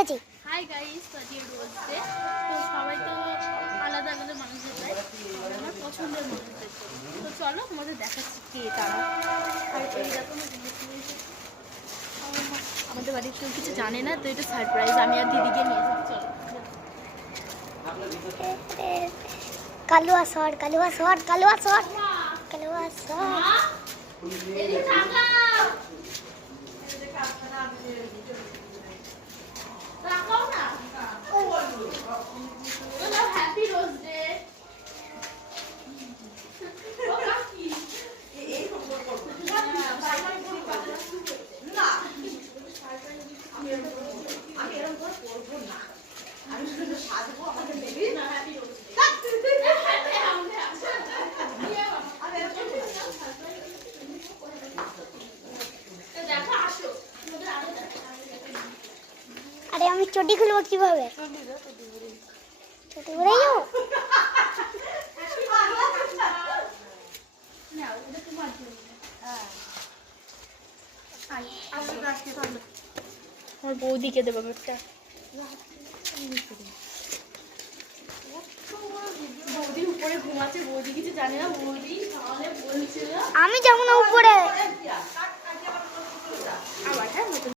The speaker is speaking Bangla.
গেছে। হাই গাইস, আজকে রোজ ডে। তো সবাই তো আলাদা আলাদা মানুষদের চাই, আমার পছন্দের মানুষদের। তো চলো তোমাদের দেখাচ্ছি কে তারা। আর এই দেখো আমাদের বাড়ির কেউ কিছু জানে না, তো এটা সারপ্রাইজ। আমি আর দিদিকে নিয়ে যেতে চলো। কালুয়া শট, কালুয়া শট, কালুয়া শট, কালুয়া শট। Happy rose day. আরে আমি চটি খুলবো কিভাবে? চটি খুলে যাবো। আমার বৌদিকে দেবো একটা। বৌদি উপরে ঘুমাচ্ছে, বৌদি কিছু জানে না। বৌদি তাহলে বলছিল আমি যাবো না উপরে। আবার হ্যাঁ।